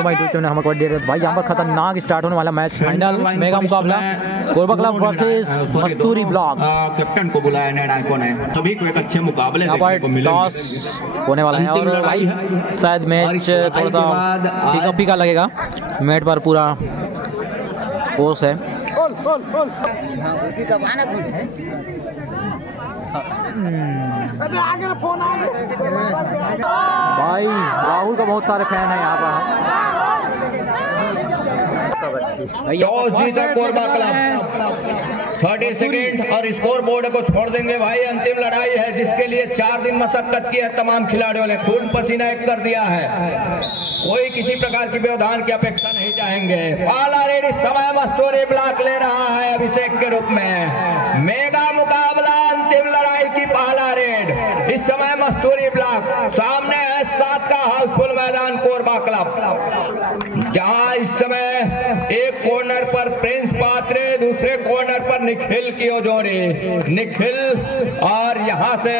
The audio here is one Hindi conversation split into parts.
हमें कबड्डी भाई यहाँ पर खतरनाक स्टार्ट होने वाला मैच फाइनल मेगा मुकाबला Korba club versus Masturi block. Captain को बुलाया निर्णायकों ने, सभी को एक अच्छे मुकाबले टॉस होने वाला है और भाई शायद मैच थोड़ा सा फीका लगेगा। मैच पर पूरा कोर्स है। भाई राहुल का बहुत सारे फैन है यहाँ पर। जीता कोरबा क्लब 30 सेकेंड और स्कोर बोर्ड को छोड़ देंगे। भाई अंतिम लड़ाई है जिसके लिए 4 दिन मशक्कत की है। तमाम खिलाड़ियों ने खून पसीना एक कर दिया है। कोई किसी प्रकार की व्यवधान की अपेक्षा नहीं चाहेंगे। पहला रेड इस समय मस्तूरी ब्लॉक ले रहा है अभिषेक के रूप में। मेगा मुकाबला अंतिम लड़ाई की पहला रेड इस समय मस्तूरी ब्लॉक सामने है 7 का हाउसफुल मैदान कोरबा क्लब, जहां इस समय एक कॉर्नर पर प्रिंस पात्रे, दूसरे कॉर्नर पर निखिल की जोड़ी। निखिल और यहां से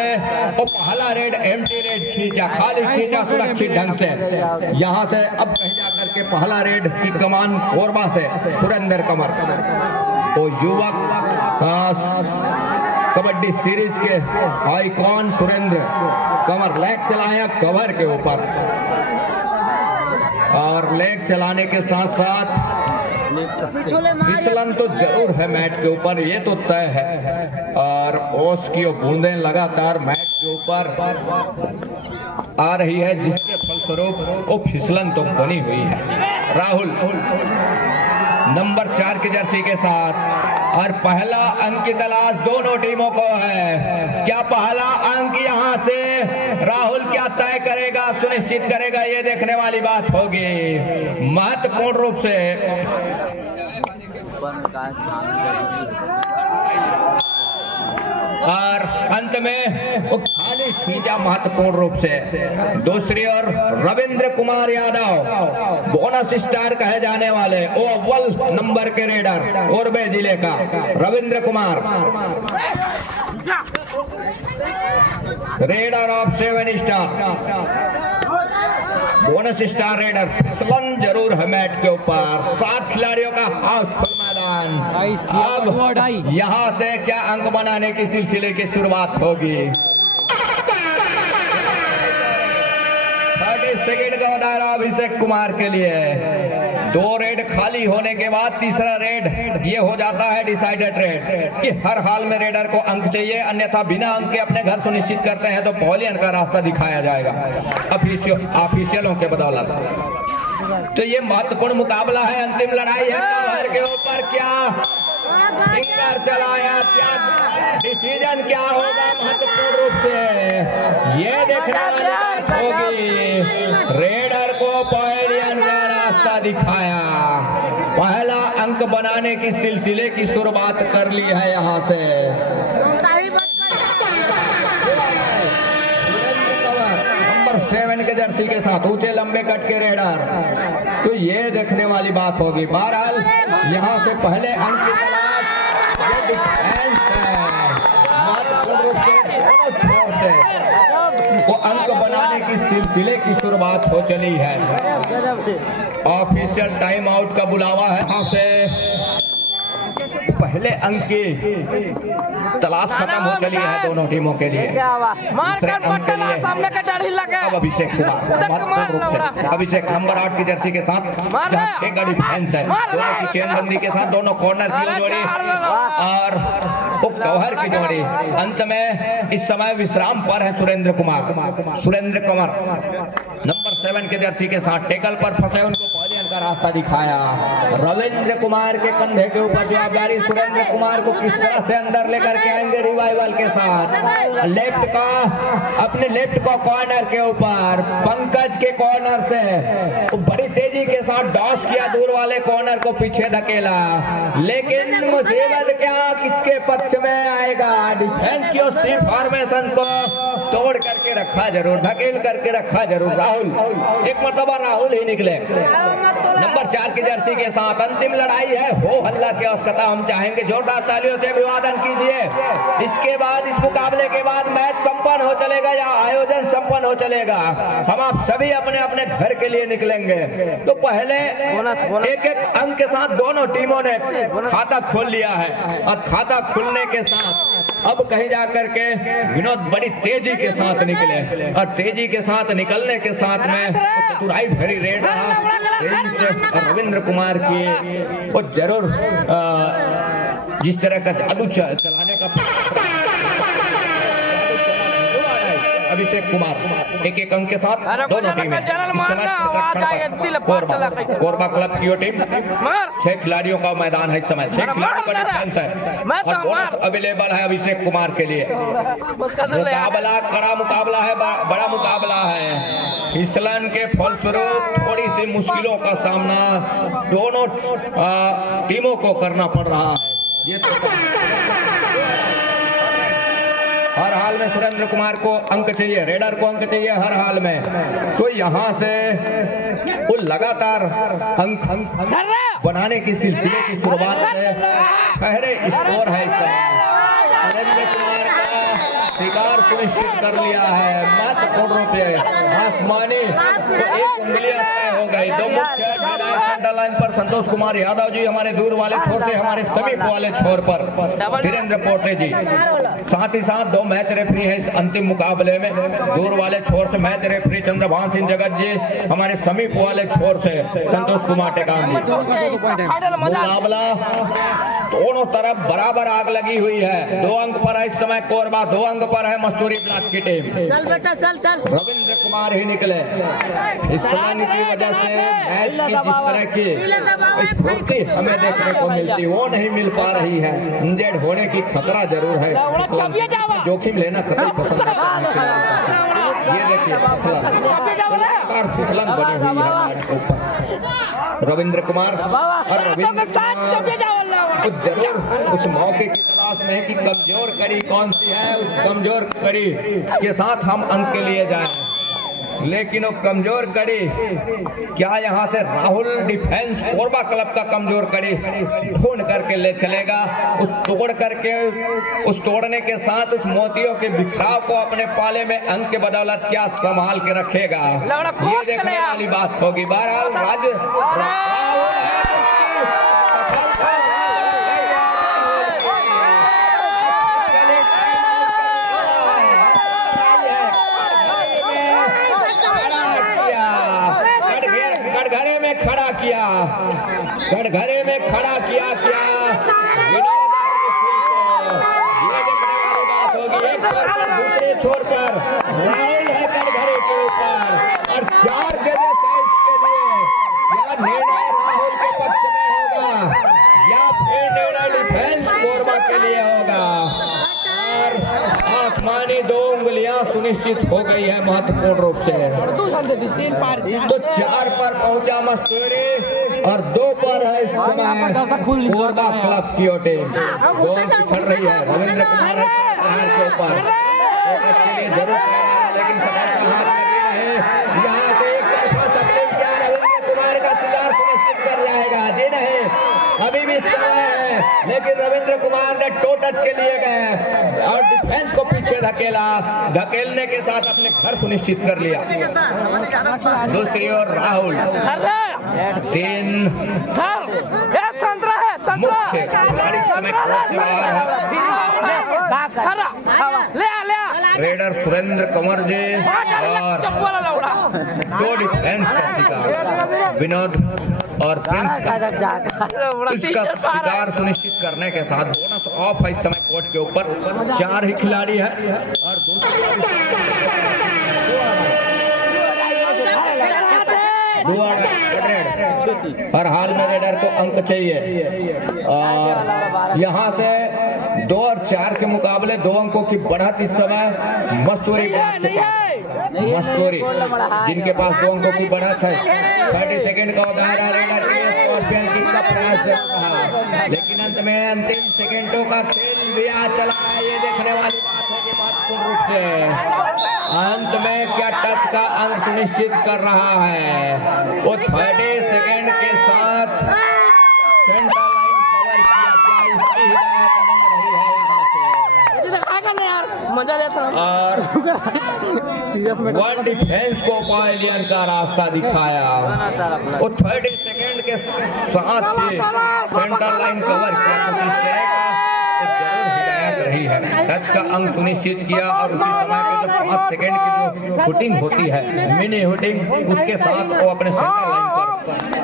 वो पहला रेड एम्प्टी रेड खींचा, खाली खींचा सुरक्षित ढंग से। यहां से अब कहीं जाकर के पहला रेड की कमान कोरबा से सुरेंद्र कमर, तो युवक कबड्डी सीरीज के आइकॉन सुरेंद्र कमर लेग चलाया कवर के ऊपर, और लेग चलाने के साथ साथ फिसलन तो जरूर है मैट के ऊपर, ये तो तय है। और ओस की बूंदें लगातार मैट के ऊपर आ रही है जिसके फलस्वरूप वो फिसलन तो बनी हुई है। राहुल नंबर 4 की जर्सी के साथ, और पहला अंक की तलाश दोनों टीमों को है। क्या पहला अंक यहां से राहुल क्या तय करेगा, सुनिश्चित करेगा, ये देखने वाली बात होगी महत्वपूर्ण रूप से। और अंत में वो खाली खींचा महत्वपूर्ण रूप से। दूसरी ओर रविंद्र कुमार यादव बोनस स्टार कहे जाने वाले वो अव्वल नंबर के रेडर कोरबा जिले का Ravindra Kumar, raider of 7 star, bonus star raider. फिसलन जरूर है मैट के ऊपर। 7 खिलाड़ियों का हाउसफुल मैदान। अब यहाँ से क्या अंक बनाने की सिलसिले की शुरुआत होगी। 30 सेकेंड का दायरा अभिषेक कुमार के लिए। 2 रेड खाली होने के बाद तीसरा रेड ये हो जाता है डिसाइडेड रेड कि हर हाल में रेडर को अंक चाहिए, अन्यथा बिना अंक के अपने घर सुनिश्चित करते हैं तो पॉलियन का रास्ता दिखाया जाएगा ऑफिशियलों के बदौलत। तो ये महत्वपूर्ण मुकाबला है, अंतिम लड़ाई है कवर के ऊपर। क्या फिंगर चलाया, क्या डिसीजन क्या होगा महत्वपूर्ण रूप से ये देखने वाली बात होगी। रेडर को पॉलियन का रास्ता दिखाया, पहला अंक बनाने की सिलसिले की शुरुआत कर ली है यहां से। नंबर 7 के जर्सी के साथ ऊंचे लंबे कट के रेडर, तो ये देखने वाली बात होगी। बहरहाल यहां से पहले अंक की तलाश वो अंक बनाने की सिलसिले की शुरुआत हो चली है। ऑफिशियल टाइम आउट का बुलावा है। वहां से पहले अंक की तलाश खत्म हो चली है दोनों टीमों के लिए। अब अभिषेक कुमार, अभिषेक नंबर 8 की जर्सी के साथ एक डिफेंस है, दोनों की चेनबंदी के साथ दोनों कॉर्नर की जोड़ी और वो कवर की जोड़ी। अंत में इस समय विश्राम पर है सुरेंद्र कुमार। सुरेंद्र कुमार नंबर 7 के जर्सी के साथ टेकल पर फंसे, उनको पॉलियन का रास्ता दिखाया। रविंद्र कुमार के कंधे के ऊपर जवाबदारी, सुरेंद्र कुमार को किस तरह से अंदर लेकर के आएंगे रिवाइवल के साथ। लेफ्ट का अपने लेफ्ट को कॉर्नर के ऊपर, पंकज के कॉर्नर से बड़ी तेजी के साथ डॉस किया, दूर वाले कॉर्नर को पीछे धकेला, लेकिन मुसीबत क्या किसके पक्ष में आएगा। डिफेंस की सी फॉर्मेशन को तोड़ करके रखा जरूर, ढकेल करके रखा जरूर। राहुल एक मरतबा राहुल ही निकले नंबर 4 की जर्सी के साथ। अंतिम लड़ाई है, हो हल्ला की आवश्यकता हम चाहेंगे, जोरदार तालियों से अभिवादन कीजिए। इसके बाद इस मुकाबले के बाद मैच संपन्न हो चलेगा या आयोजन संपन्न हो चलेगा, हम आप सभी अपने अपने घर के लिए निकलेंगे। तो पहले एक एक अंक के साथ दोनों टीमों ने खाता खोल लिया है और खाता खुलने के साथ अब कहीं जाकर के विनोद बड़ी तेजी के साथ निकले और तेजी के साथ निकलने के साथ में चतुराई भरी रेड और रविंद्र कुमार की वो जरूर जिस तरह का जादू चलाने का अभिषेक कुमार एक एक अंक के साथ दोनों टीमें कोरबा क्लब की टीम 6 खिलाड़ियों का मैदान है इस समय, 6 खिलाड़ियों का डिफेंस है और बोनस अवेलेबल है अभिषेक कुमार के लिए। मुकाबला कड़ा मुकाबला है, बड़ा मुकाबला है। फिसलन के फलस्वरूप थोड़ी सी मुश्किलों का सामना दोनों टीमों को करना पड़ रहा है। ये तो हर हाल में सुरेंद्र कुमार को अंक चाहिए, रेडर को अंक चाहिए हर हाल में। तो यहाँ से वो लगातार अंक बनाने की सिलसिले की शुरुआत में पहले स्कोर है इस समय। सुरेंद्र कुमार का शिकार सुनिश्चित कर लिया है, महत्वपूर्ण रूप से आसमानी तो एक उंगली हो गई। दो मुख्य सेंटर लाइन पर संतोष कुमार यादव जी हमारे दूर वाले छोर से, हमारे समीप वाले छोर पर धीरेन्द्र पोटे जी, साथ ही साथ 2 मैच रेफरी है इस अंतिम मुकाबले में। दूर वाले छोर से मैच रेफरी चंद्रभान सिंह जगत जी, हमारे समीप वाले छोर से संतोष कुमार टेकान जी। मुकाबला दोनों तरफ बराबर आग लगी हुई है। 2 अंक पर है इस समय कोरबा, 2 अंक पर है मस्तूरी ब्लॉक की टीम। चल बेटा चल चल। रविंद्र कुमार ही निकले। इस रन की वजह से मैच की जिस तरह की स्फूर्ति हमें देखने को मिलती वो नहीं मिल पा रही है। इंजर्ड होने की खतरा जरूर है, जोखिम लेना कतई पसंद है। ये देखिए फिसलन बनी हुई है ऊपर। रविंद्र कुमार और रविंद्र कुमार जरूर उस मौके की तलाश में कि कमजोर कड़ी कौन सी है, उस कमजोर कड़ी के साथ हम अंक के लिए जाएं। लेकिन वो कमजोर कड़ी क्या यहाँ से राहुल डिफेंस कोरबा क्लब का कमजोर कड़ी ढूंढ करके ले चलेगा, उस तोड़ करके उस तोड़ने के साथ उस मोतियों के बिखराव को अपने पाले में अंक के बदौलत क्या संभाल के रखेगा, ये देखने वाली बात होगी। बहरहाल कटघरे में खड़ा किया क्या विनोद ये देखने वाली बात होगी। एक छोर पर दूसरे छोर पर राहुल है कटघरे के ऊपर और 4 जजेस है इसके लिए। या निर्णय राहुल के पक्ष में होगा या फिर निर्णय डिफेंस कोरबा के लिए होगा और आसमानी 2 उंगलियां सुनिश्चित हो गई है महत्वपूर्ण रूप से। तो 4 पर पहुंचा मस्तूरी और 2 पर है इस समय कोरबा क्लब की टीम। 2 पिछड़ रही है रविंद्र कुमार के ऊपर के लिए जरूर लेकिन सफलता हाथ लगी रहे। यहाँ से एक तरफा तकलीफ क्या रविंद्र कुमार का शिकार सुनिश्चित कर जाएगा? जी नहीं, अभी भी समय है, लेकिन रविंद्र कुमार ने टो टच के लिए गए और डिफेंस को पीछे धकेला, धकेलने के साथ अपने घर सुनिश्चित कर लिया। दूसरी ओर राहुल 3 मुख्य रेडर सुरेंद्र कंवर जी और 2 डिफेंस का शिकार विनोद और प्रिंस इसका शिकार सुनिश्चित करने के साथ बोनस ऑफ है इस समय कोर्ट के ऊपर। 4 ही खिलाड़ी है और हर हाल में रेडर को अंक चाहिए और यहाँ से 2 और 4 के मुकाबले 2 अंकों की बढ़त इस समय मस्तूरी जिनके पास 2 अंकों की बढ़त है। 30 सेकंड का दायरा रेडर स्कॉर्पियन की का प्रयास कर रहा, लेकिन अंत में अंतिम सेकंडों का खेल भी आ चला है। ये देखने वाली बात है कि महत्वपूर्ण रूप से अंत में क्या टच का अंक सुनिश्चित कर रहा है। वो 30 सेकेंड के साथ सेंटर लाइन कवर किया। क्या इसकी हिदायत मिल रही है यहाँ से, मजा लेता और वन डिफेंस को पवेलियन का रास्ता दिखाया। वो 30 सेकेंड के साथ ही सेंटर लाइन कवर किया। तो इस तरह का जरूर हिदायत रही है। टच का अंक सुनिश्चित किया और उसी समय पे जो 5 सेकेंड की जो हुटिंग होती है, मिनी हुटिंग, उसके साथ वो अपने सेंटर लाइन पर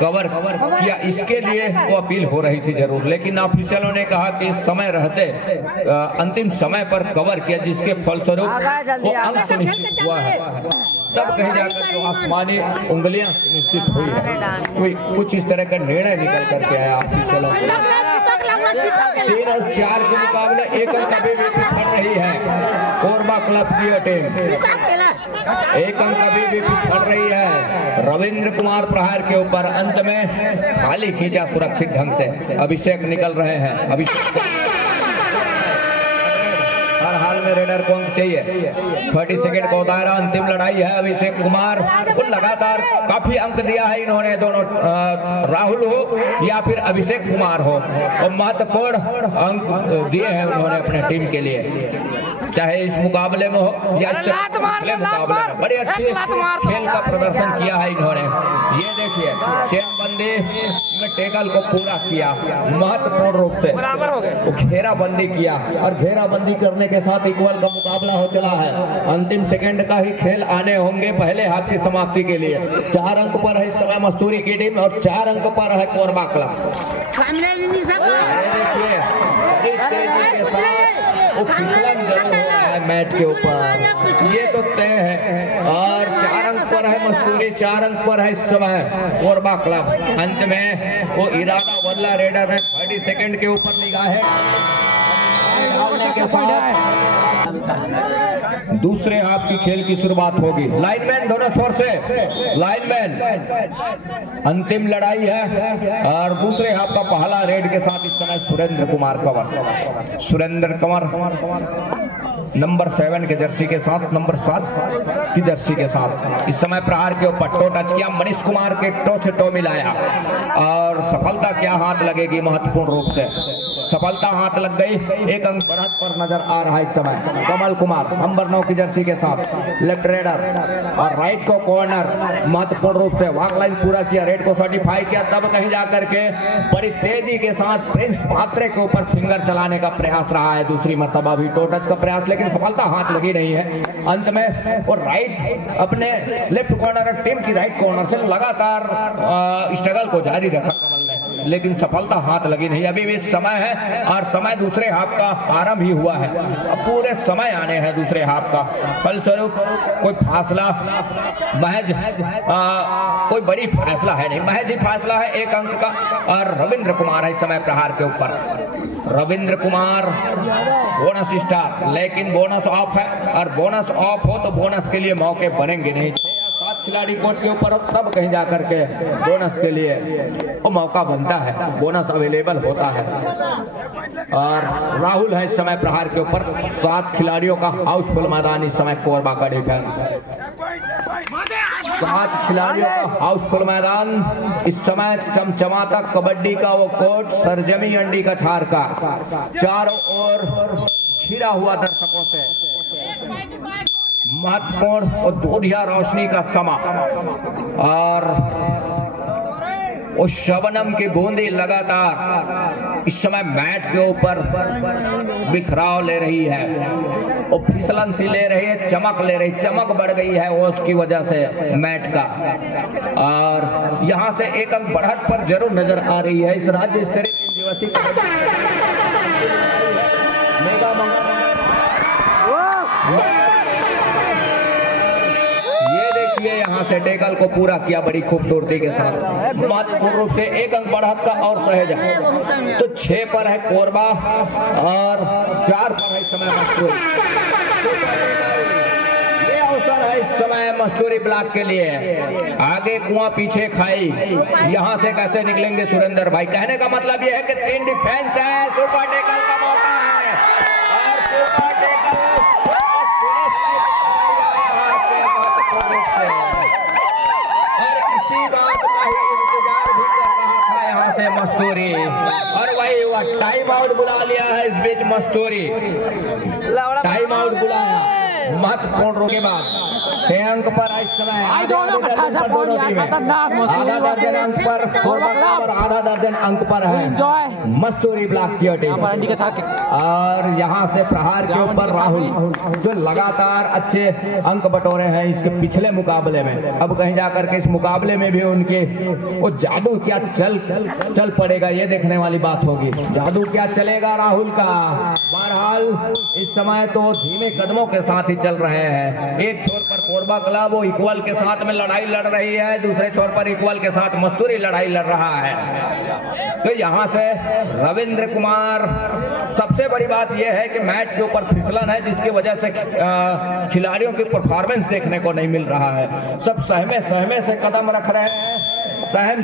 कवर किया। इसके लिए वो अपील हो रही थी जरूर, लेकिन ऑफिशियलों ने कहा कि समय रहते अंतिम समय पर कवर किया, जिसके फलस्वरूप वो अंक सुनिश्चित हुआ है। तब कहीं जाकर जो आसमानी उंगलियां सुनिश्चित हुई है। कोई कुछ इस तरह का निर्णय निकल करके आया ऑफिशियलों को। 3 और 4 के मुकाबले 1 अंक अभी भी पिछड़ रही है कोरबा क्लब की टीम। 1 अंक अभी भी पिछड़ रही है रविंद्र कुमार प्रहार के ऊपर। अंत में खाली खींचा सुरक्षित ढंग से अभिषेक निकल रहे हैं। अभिषेक हर हाल में रेडर को अंक चाहिए। 30 सेकेंड का दायरा, अंतिम लड़ाई है। अभिषेक कुमार को लगातार काफी अंक दिया है इन्होंने, दोनों राहुल हो या फिर अभिषेक कुमार हो, और महत्वपूर्ण अंक दिए हैं उन्होंने अपने टीम के लिए, चाहे इस मुकाबले में हो या पिछले मुकाबले में। बड़े अच्छे खेल का प्रदर्शन किया है इन्होंने। ये देखिए चेनबंदी में टेकल को पूरा किया महत्वपूर्ण रूप से, वो घेराबंदी किया और घेराबंदी करने के साथ इक्वल का मुकाबला हो चला है। अंतिम सेकंड का ही खेल आने होंगे पहले हाफ की समाप्ति के लिए। 4 अंक पर है इस समय मस्तूरी की टीम और 4 अंक पर है कोरबा क्लब। देखिए वो फिसलन जरूर हो रहा है मैट के ऊपर, ये तो तय है। और 4 अंक पर है मस्तूरी, 4 अंक पर है इस समय कोरबा क्लब। अंत में वो इरादा बदला रेडर ने 30 सेकंड के ऊपर निगाहें दूसरे हाफ की खेल की शुरुआत होगी। लाइनमैन दोनों छोर से, लाइनमैन अंतिम लड़ाई है और दूसरे हाफ का पहला रेड के साथ इस समय सुरेंद्र कुमार कंवर। सुरेंद्र कंवर नंबर 7 के जर्सी के साथ, नंबर 7 की जर्सी के साथ इस समय प्रहार के ऊपर टो टच किया। मनीष कुमार के टो से टो मिलाया और सफलता क्या हाथ लगेगी, महत्वपूर्ण रूप से सफलता हाथ लग गई। 1 अंक बढ़त पर नजर आ रहा है इस समय कमल कुमार नंबर 9 की जर्सी के साथ। लेफ्ट रेडर और राइट को कॉर्नर महत्वपूर्ण रूप से वॉक लाइन पूरा किया, रेड को सर्टिफाई किया। तब कहीं जाकर के बड़ी तेजी के साथ प्रिंस पात्रे के ऊपर फिंगर चलाने का प्रयास रहा है दूसरी मरतबा भी टो टच का प्रयास, लेकिन सफलता हाथ लगी नहीं है। अंत में वो राइट अपने लेफ्ट कॉर्नर टीम की राइट कॉर्नर से लगातार स्ट्रगल को जारी रखा कमल ने, लेकिन सफलता हाथ लगी नहीं। अभी भी समय है और समय दूसरे हाफ का आरंभ ही हुआ है। अब पूरे समय आने हैं दूसरे हाफ का। फलस्वरूप कोई फासला महज कोई बड़ी फैसला है नहीं, महज ही फासला है 1 अंक का। और रविंद्र कुमार है इस समय प्रहार के ऊपर। रविंद्र कुमार बोनस स्टार, लेकिन बोनस ऑफ है और बोनस ऑफ हो तो बोनस के लिए मौके बनेंगे नहीं। 7 खिलाड़ी कोर्ट के ऊपर तब कहीं जाकर के बोनस के लिए वो मौका बनता है, बोनस अवेलेबल होता है। और राहुल है इस समय प्रहार के ऊपर। 7 खिलाड़ियों का हाउसफुल मैदान इस समय कोरबा का डिफेंस। 7 खिलाड़ियों का हाउसफुल मैदान इस समय चमचमाता कबड्डी का वो कोर्ट, सरजमी अंडी का छार का, चारों ओर घिरा हुआ दर्शकों से, महत्वपूर्ण और दूधिया रोशनी का समा और उस शबनम की बूंदी लगातार इस समय मैट के ऊपर बिखराव ले रही है, वो फिसलन सी ले रही है, चमक ले रही, चमक बढ़ गई है ओस की वजह से मैट का। और यहाँ से 1 अंक बढ़त पर जरूर नजर आ रही है इस राज्य स्तरीय 3 दिवसीय मेगा यहाँ से टेकल को पूरा किया बड़ी खूबसूरती के साथ। महत्वपूर्ण रूप से 1 अंक बढ़त का और सहेज है तो 6 पर है कोरबा और 4 पर है इस समय मस्तूरी। ये अवसर है इस समय मस्तूरी ब्लॉक के लिए। आगे कुआं पीछे खाई, यहाँ से कैसे निकलेंगे सुरेंद्र भाई। कहने का मतलब ये है कि 3 डिफेंस है, सुपर टेकल का मौका है और सुपर टेकल टाइम आउट बुला लिया है इस बीच मस्तूरी, टाइम आउट बुलाया महत्वपूर्ण रोक के बाद 6 अंक पर इस समय आधा दर्जन अंक पर और आधा दर्जन अंक पर है मस्तूरी ब्लॉक की टीम। और यहाँ से प्रहार के ऊपर राहुल जो लगातार अच्छे अंक बटोरे हैं इसके पिछले मुकाबले में, अब कहीं जाकर के इस मुकाबले में भी उनके वो जादू क्या चल पड़ेगा ये देखने वाली बात होगी। जादू क्या चलेगा राहुल का। बहरहाल इस समय तो धीमे कदमों के साथ ही चल रहे हैं। एक छोर पर कोरबा क्लब वो इक्वल के साथ में लड़ाई लड़ रही है, दूसरे छोर पर इक्वल के साथ मस्तूरी लड़ाई लड़ रहा है। तो यहाँ से रविंद्र कुमार, सबसे बड़ी बात यह है कि मैच के ऊपर फिसलन है जिसकी वजह से खिलाड़ियों की परफॉर्मेंस देखने को नहीं मिल रहा है। सब सहमे से कदम रख रहे हैं,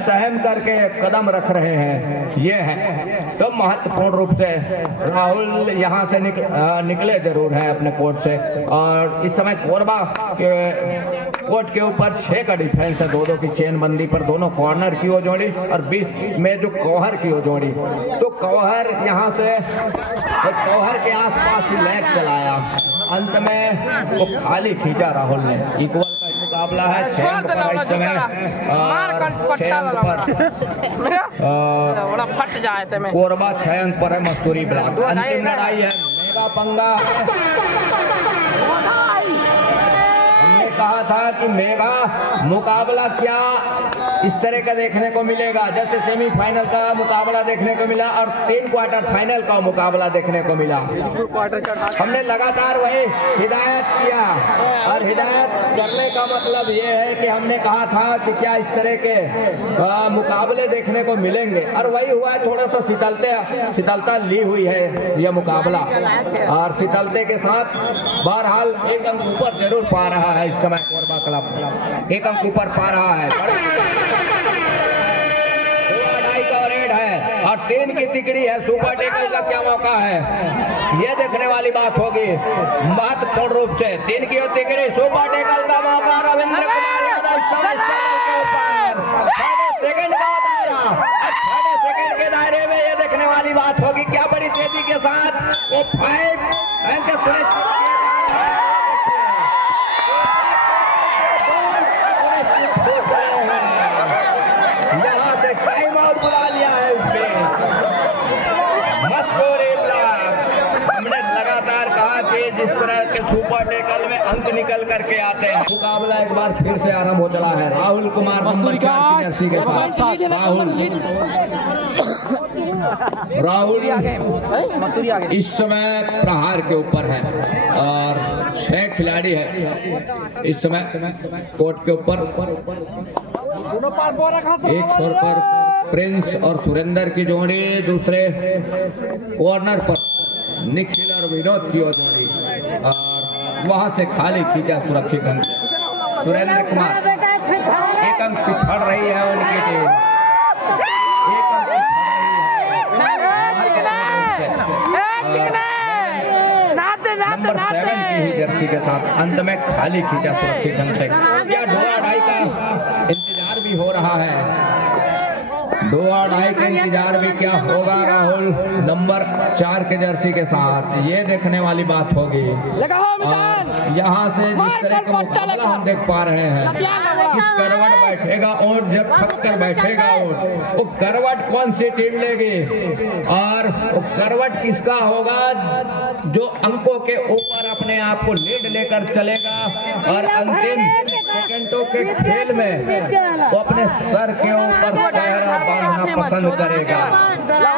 सहम करके कदम रख रहे हैं। ये है तो महत्वपूर्ण रूप से राहुल यहाँ से निकले जरूर हैं अपने कोर्ट से। और इस समय कोरबा के कोर्ट के ऊपर 6 का डिफेंस है, 2-2 की चेन बंदी पर दोनों कॉर्नर की वो जोड़ी और 20 में जो कौहर की वो जोड़ी। तो कौहर यहाँ से कौहर के आसपास ही लैग चलाया, अंत में वो खाली खींचा राहुल ने। इक्वल का मुकाबला है 6 अंक पर इस समय कोरबा 6 अंक पर है मस्तूरी ब्लॉक। अंतिम लड़ाई है मेगा पंगा। हमने कहा था कि मेगा मुकाबला क्या इस तरह का देखने को मिलेगा, जैसे सेमीफाइनल का मुकाबला देखने को मिला और 3 क्वार्टर फाइनल का मुकाबला देखने को मिला। हमने लगातार वही हिदायत किया और हिदायत करने का मतलब ये है कि हमने कहा था कि क्या इस तरह के मुकाबले देखने को मिलेंगे और वही हुआ है। थोड़ा सा शीतलता ली हुई है यह मुकाबला और शीतलते के साथ बहरहाल 1 अंक ऊपर जरूर पा रहा है इस समय कोरबा क्लब, 1 अंक ऊपर पा रहा है। 2-2.5 का रेड है और 3 की तिकड़ी है। सुपर टेकल का क्या मौका है ये देखने वाली बात होगी महत्वपूर्ण रूप से। 3 की तिकड़ी, सुपर टेकल का मौका रविंद्र कुमार यादव सेकंड के दायरे में ये देखने वाली बात होगी क्या बड़ी तेजी के साथ वो 5 अंक टाइम आउट बुला लिया है उसमें मस्तूरी ब्लॉक। हमने लगातार कहा कि जिस तरह के सुपर टेकल में अंक निकल करके आते हैं। मुकाबला एक बार फिर से आरंभ हो चला है। राहुल कुमार नंबर 4 की जर्सी के साथ राहुल इस समय प्रहार के ऊपर है और 6 खिलाड़ी है इस समय कोर्ट के ऊपर। एक छोर पर प्रिंस और सुरेंद्र की जोड़ी, दूसरे कॉर्नर पर निखिल और विनोद की जोड़ी और वहां से खाली खींचा सुरक्षित ढंग से सुरेंद्र कुमार। 1 अंक पिछड़ रही है उनकी टीम, 1 अंक नंबर 7 की ही जर्सी के साथ अंत में खाली खींचा सुरक्षित ढंग से। क्या 2-2.5 का इंतजार भी हो रहा है, 2-2.5 का इंतजार भी क्या होगा राहुल नंबर 4 के जर्सी के साथ, ये देखने वाली बात होगी। और यहाँ से जिस तरह का मुकाबला हम देख पा रहे हैं, किस करवट बैठेगा और जब थक बैठेगा और वो करवट कौन सी टीम लेगी और वो करवट किसका होगा जो अंकों के ऊपर अपने आप को लीड लेकर चलेगा और अंतिम सेकंडों के खेल में वो अपने सर के ऊपर पहरा बांधना पसंद करेगा।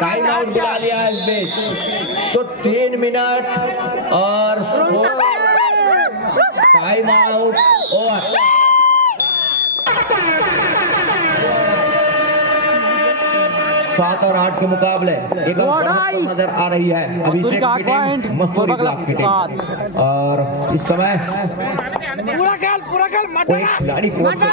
टाइम आउट बुला लिया है इस बीच, तो 3 मिनट और टाइम आउट और 7 और 8 के मुकाबले एक नजर आ रही है अभिषेक की टीम मस्तूरी ब्लॉक की टीम। और इस समय पूरा खेल खिलाड़ी कोर्ट से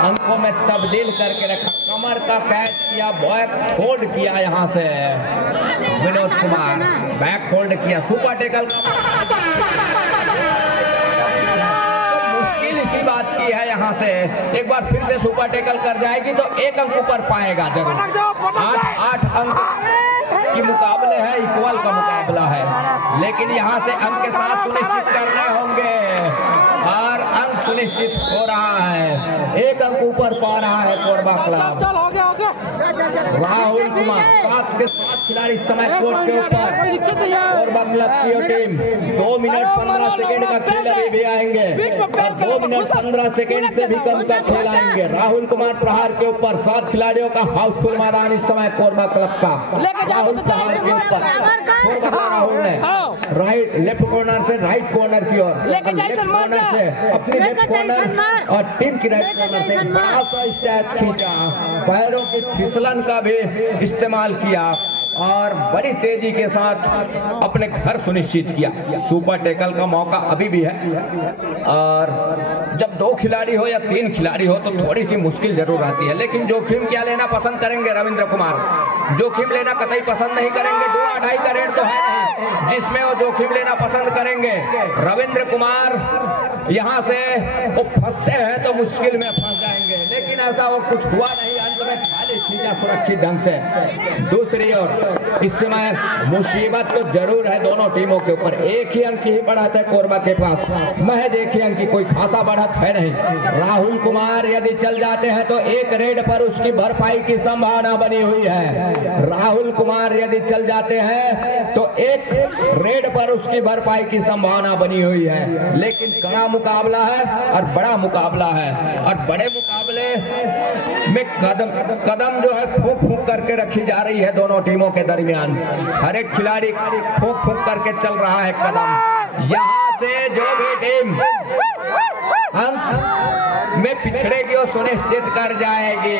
अंकों में तब्दील करके रखा, कमर का कैच किया, बैक होल्ड किया, यहाँ से विनोद कुमार बैक होल्ड किया, सुपर टेकल। मुश्किल इसी बात की है यहाँ यहाँ से एक बार फिर से सुपर टैकल कर जाएगी तो एक अंक ऊपर पाएगा जरूर। 8 अंक की मुकाबले है, इक्वल का मुकाबला है, लेकिन यहाँ से अंक के साथ सुनिश्चित करने होंगे और अंक सुनिश्चित हो रहा है। एक अंक ऊपर पा रहा है कोरबा क्लब। राहुल कुमार 7 के 7 खिलाड़ी इस समय कोर्ट के ऊपर। कोरबा क्लब की टीम 2 मिनट 15 सेकेंड का खेल अभी भी आएंगे और 2 मिनट 15 सेकेंड से भी कम का खेल आएंगे। राहुल कुमार प्रहार के ऊपर 7 खिलाड़ियों का हाउसफुल मैदान इस समय कोरबा क्लब का। राहुल प्रहार के ऊपर राहुल ने राइट लेफ्ट कॉर्नर से राइट कॉर्नर की ओर, लेफ्ट कॉर्नर से अपनी लेफ्ट कॉर्नर और टीम की राइट कॉर्नर से बड़ा सा स्टेप खींचा, पैरों की फिसलन का भी इस्तेमाल किया और बड़ी तेजी के साथ अपने घर सुनिश्चित किया। सुपर टैकल का मौका अभी भी है और जब 2 खिलाड़ी हो या 3 खिलाड़ी हो तो थोड़ी सी मुश्किल जरूर आती है, लेकिन जोखिम क्या लेना पसंद करेंगे रविंद्र कुमार? जोखिम लेना कतई पसंद नहीं करेंगे। 2-2.5 का रेट तो है नहीं जिसमें वो जोखिम लेना पसंद करेंगे। रविंद्र कुमार यहाँ से वो फंसते हैं तो मुश्किल में फंस जाएंगे, लेकिन ऐसा वो कुछ हुआ नहीं। अंत में खाली खींचा सुरक्षित ढंग से। दूसरी ओर इस समय मुसीबत तो जरूर है दोनों टीमों के ऊपर। एक ही अंक ही बढ़त है कोरबा के पास, महज एक ही अंक की, कोई खासा बढ़त है नहीं। राहुल कुमार यदि चल जाते हैं तो एक रेड पर उसकी भरपाई की संभावना बनी हुई है। राहुल कुमार यदि चल जाते हैं तो एक रेड पर उसकी भरपाई की संभावना बनी हुई है, लेकिन कड़ा मुकाबला है और बड़ा मुकाबला है और बड़े मुकाबले में कदम जो है फूंक फूंक करके रखी जा रही है दोनों टीमों के दरमियान। हर एक खिलाड़ी फूंक फूंक करके चल रहा है कदम। यहाँ से जो भी टीम अंक में पिछड़ेगी वो सुनिश्चित कर जाएगी।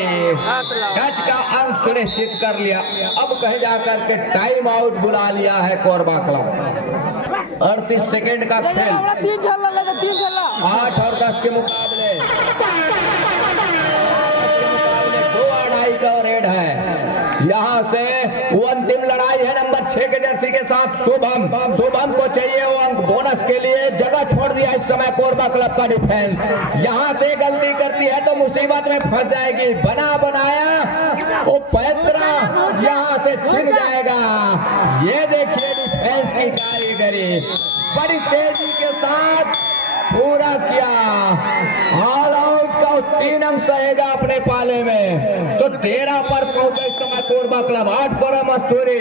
टच का अंक सुनिश्चित कर लिया। अब कहीं जाकर के टाइम आउट बुला लिया है कोरबा क्लब। 38 सेकेंड का खेल, 8 और 10 के मुकाबले 2-2.5 का रेड है। यहाँ से वो अंतिम लड़ाई है नंबर 6 के जर्सी के साथ शुभम को चाहिए वो अंक बोनस के लिए। जगह छोड़ दिया इस समय कोरबा क्लब का डिफेंस। यहाँ से गलती करती है तो मुसीबत में फंस जाएगी। बना बनाया वो पैतरा यहाँ से छिन जाएगा। ये देखिए डिफेंस की कारीगरी, बड़ी तेजी के साथ पूरा किया। ऑल आउट का 3 अंक सहेगा अपने पाले में, तो 13 पर पहुंचे इस समय कोरबा क्लब। 8 पर मस्तूरी।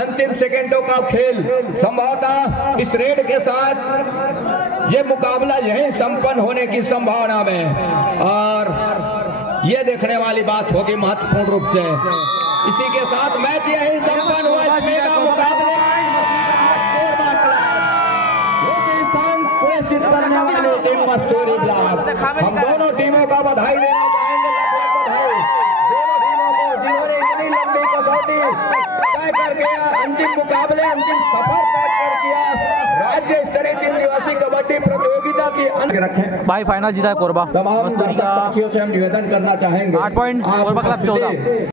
अंतिम सेकेंडों का खेल संभवतः इस रेड के साथ ये मुकाबला यही संपन्न होने की संभावना में, और ये देखने वाली बात होगी महत्वपूर्ण रूप से। इसी के साथ मैच यही संपन्न हुआ। करने वाली टीम मस्तूरी ब्लॉक, हम दोनों टीमों का बधाई देना चाहेंगे। दोनों टीमों को जिन्होंने इतनी लंबी कसौटी तय करके अंतिम मुकाबले, अंतिम सफर तय कर दिया। राज्य स्तरीय 3 दिवसीय कबड्डी प्रतियोगिता की अंक रखें। भाई फाइनल जीता है कोरबा। मस्तूरी का हम निवेदन करना चाहेंगे 8 पॉइंट, कोरबा क्लब 14।